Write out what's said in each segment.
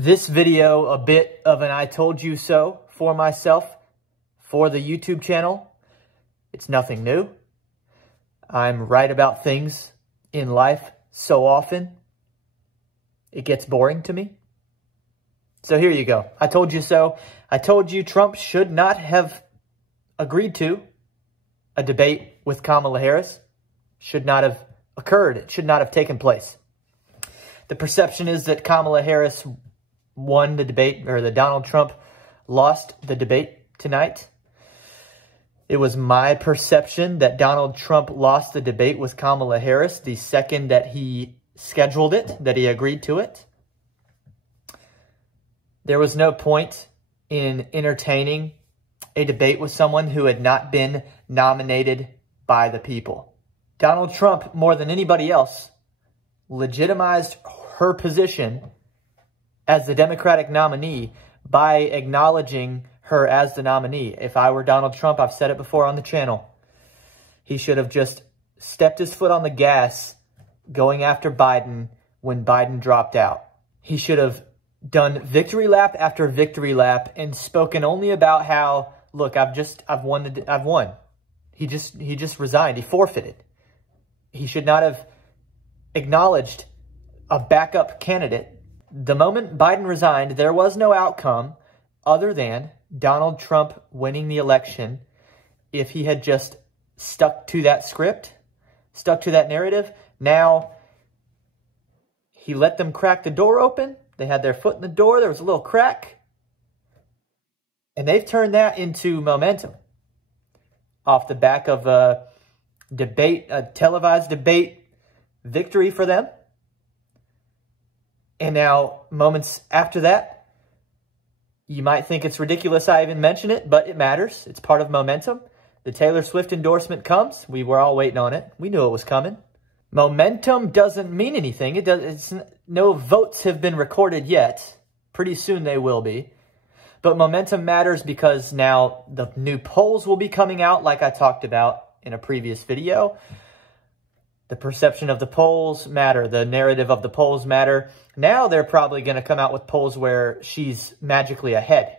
This video, a bit of an I told you so for myself, for the YouTube channel. It's nothing new. I'm right about things in life so often, it gets boring to me. So here you go. I told you so. I told you Trump should not have agreed to a debate with Kamala Harris. Should not have occurred. It should not have taken place. The perception is that Kamala Harris won the debate, or that Donald Trump lost the debate tonight. It was my perception that Donald Trump lost the debate with Kamala Harris the second that he scheduled it, that he agreed to it. There was no point in entertaining a debate with someone who had not been nominated by the people. Donald Trump, more than anybody else, legitimized her position as the Democratic nominee by acknowledging her as the nominee. If I were Donald Trump, I've said it before on the channel, he should have just stepped his foot on the gas going after Biden when Biden dropped out. He should have done victory lap after victory lap and spoken only about how, look, I've won. He just resigned. He forfeited. He should not have acknowledged a backup candidate. The moment Biden resigned, there was no outcome other than Donald Trump winning the election. If he had just stuck to that script, stuck to that narrative, now he let them crack the door open. They had their foot in the door. There was a little crack. And they've turned that into momentum off the back of a debate, a televised debate victory for them. And now, moments after that, you might think it's ridiculous I even mention it, but it matters. It's part of momentum. The Taylor Swift endorsement comes. We were all waiting on it. We knew it was coming. Momentum doesn't mean anything. No votes have been recorded yet. Pretty soon they will be. But momentum matters because now the new polls will be coming out, like I talked about in a previous video. The perception of the polls matter. The narrative of the polls matter. Now they're probably going to come out with polls where she's magically ahead.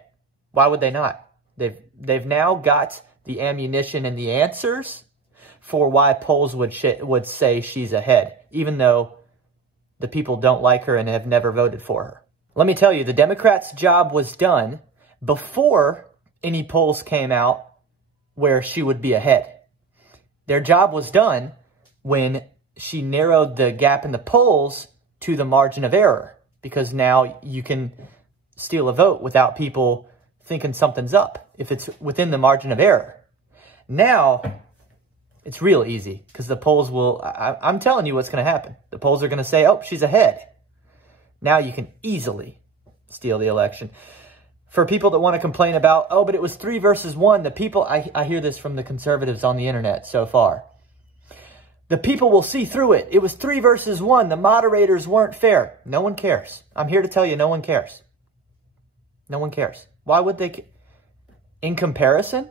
Why would they not? They've now got the ammunition and the answers for why polls would say she's ahead, even though the people don't like her and have never voted for her. Let me tell you, the Democrats' job was done before any polls came out where she would be ahead. Their job was done when she narrowed the gap in the polls to the margin of error, because now you can steal a vote without people thinking something's up if it's within the margin of error. Now, it's real easy because the polls will, I'm telling you what's going to happen. The polls are going to say, oh, she's ahead. Now you can easily steal the election. For people that want to complain about, oh, but it was 3 versus 1, the people, I hear this from the conservatives on the internet so far. The people will see through it. It was 3 versus 1. The moderators weren't fair. No one cares. I'm here to tell you, no one cares. No one cares. Why would they? In comparison,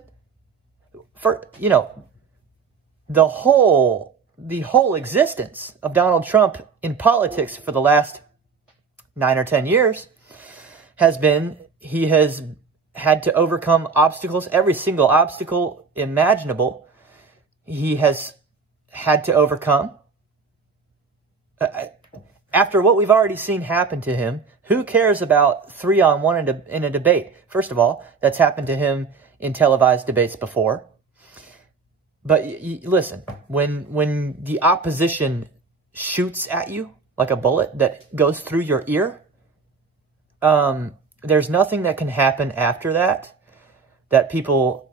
the whole existence of Donald Trump in politics for the last 9 or 10 years has been, he has had to overcome obstacles, every single obstacle imaginable. He has had to overcome. After what we've already seen happen to him, who cares about 3-on-1 in a debate? First of all, that's happened to him in televised debates before. But listen, when the opposition shoots at you like a bullet that goes through your ear, there's nothing that can happen after that people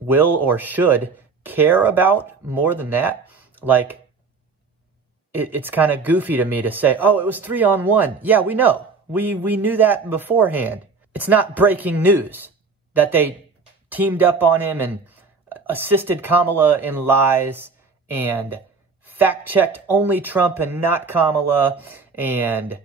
will or should care about more than that. Like, it's kind of goofy to me to say, oh, it was 3-on-1. Yeah, we know. We knew that beforehand. It's not breaking news that they teamed up on him and assisted Kamala in lies and fact-checked only Trump and not Kamala and,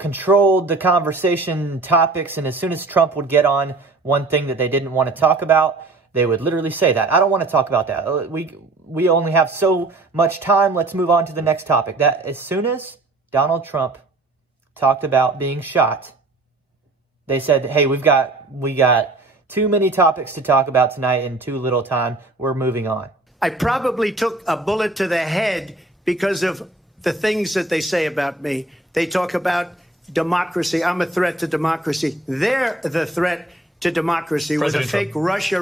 controlled the conversation topics. And as soon as Trump would get on one thing that they didn't want to talk about, they would literally say that. I don't want to talk about that. We only have so much time. Let's move on to the next topic. That as soon as Donald Trump talked about being shot, They said, hey, we got too many topics to talk about tonight and too little time. We're moving on. I probably took a bullet to the head because of the things that they say about me. They talk about democracy. I'm a threat to democracy. They're the threat to democracy with a fake Russia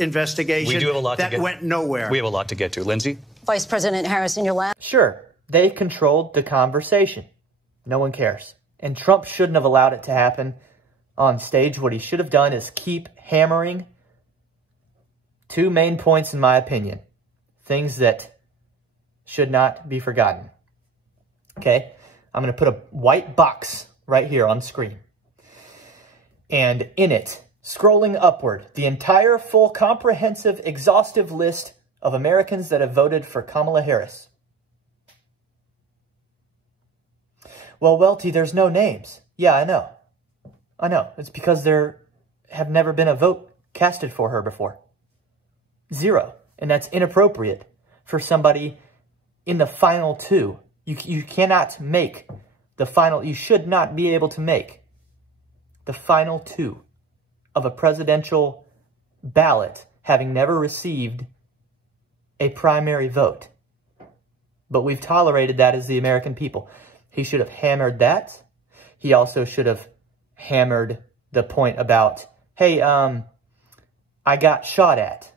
investigation we do have a lot that went nowhere. We have a lot to get to. Lindsay? Vice President Harris, in your last... Sure, they controlled the conversation. No one cares. And Trump shouldn't have allowed it to happen on stage. What he should have done is keep hammering two main points, in my opinion. Things that should not be forgotten. Okay, I'm going to put a white box right here on screen. And in it, scrolling upward, the entire full, comprehensive, exhaustive list of Americans that have voted for Kamala Harris. Well, Welty, there's no names. Yeah, I know. I know. It's because there have never been a vote casted for her before. 0. And that's inappropriate for somebody in the final 2. You cannot make the final, you should not be able to make the final 2 of a presidential ballot having never received a primary vote. But we've tolerated that as the American people. He should have hammered that. He also should have hammered the point about, hey, I got shot at.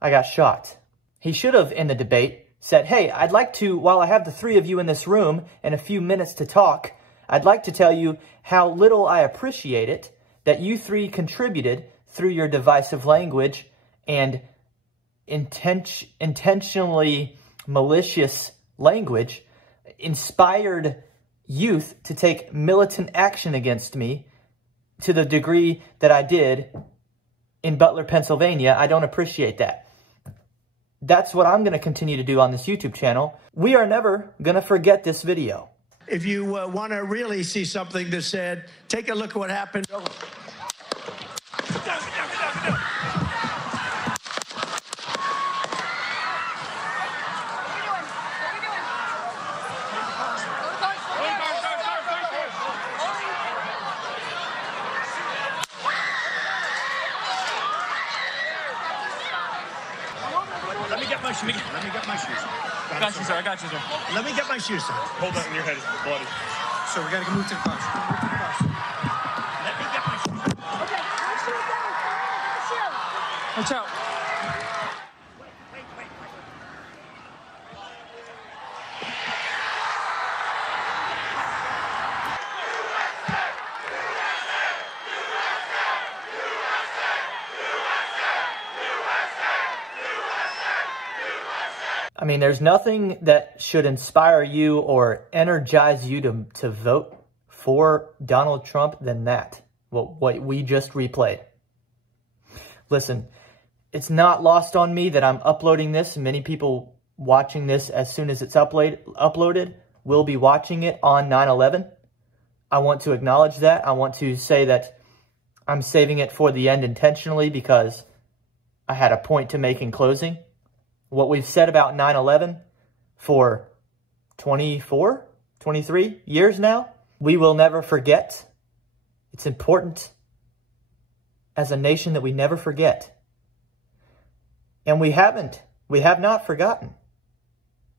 I got shot. He should have, in the debate, said, hey, I'd like to, while I have the 3 of you in this room and a few minutes to talk, I'd like to tell you how little I appreciate it that you 3 contributed through your divisive language and intentionally malicious language, inspired youth to take militant action against me to the degree that I did in Butler, Pennsylvania. I don't appreciate that. That's what I'm going to continue to do on this YouTube channel. We are never going to forget this video. If you want to really see something that's said, take a look at what happened. Let me get my shoes. Let me get my shoes. I got you, sir. I got you, sir. Let me get my shoes, sir. Hold that in your head. It's bloody. So we got to move to the bus. Let me get my shoes. Okay, my shoes down. Watch out. I mean, there's nothing that should inspire you or energize you to vote for Donald Trump than that, what we just replayed. Listen, it's not lost on me that I'm uploading this. Many people watching this as soon as it's uploaded will be watching it on 9/11. I want to acknowledge that. I want to say that I'm saving it for the end intentionally because I had a point to make in closing. What we've said about 9/11 for 24, 23 years now, we will never forget. It's important as a nation that we never forget. And we have not forgotten.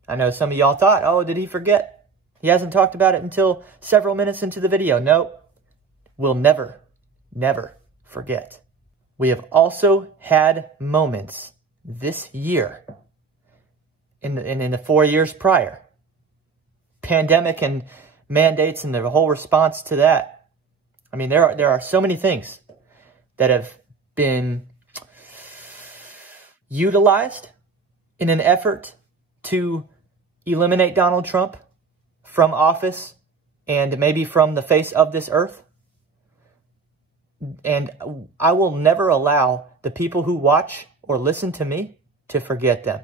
I know some of y'all thought, oh, did he forget? He hasn't talked about it until several minutes into the video. No, we'll never, never forget. We have also had moments this year, in the 4 years prior, pandemic and mandates and the whole response to that. I mean, there are so many things that have been utilized in an effort to eliminate Donald Trump from office and maybe from the face of this earth. And I will never allow the people who watch or listen to me to forget them.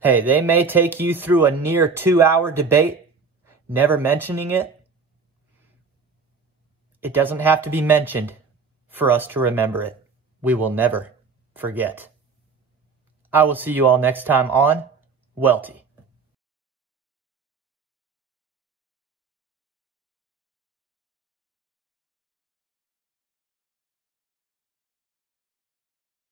Hey, they may take you through a near 2-hour debate, never mentioning it. It doesn't have to be mentioned for us to remember it. We will never forget. I will see you all next time on Welty.